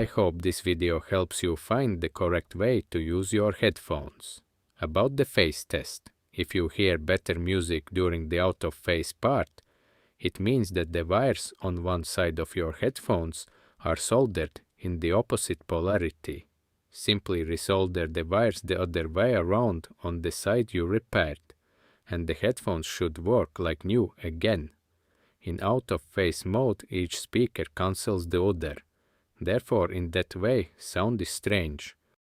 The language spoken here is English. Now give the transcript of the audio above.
I hope this video helps you find the correct way to use your headphones. About the phase test, if you hear better music during the out of phase part, it means that the wires on one side of your headphones are soldered in the opposite polarity. Simply resolder the wires the other way around on the side you repaired, and the headphones should work like new again. In out of phase mode, each speaker cancels the other. Therefore, in that way, sound is strange.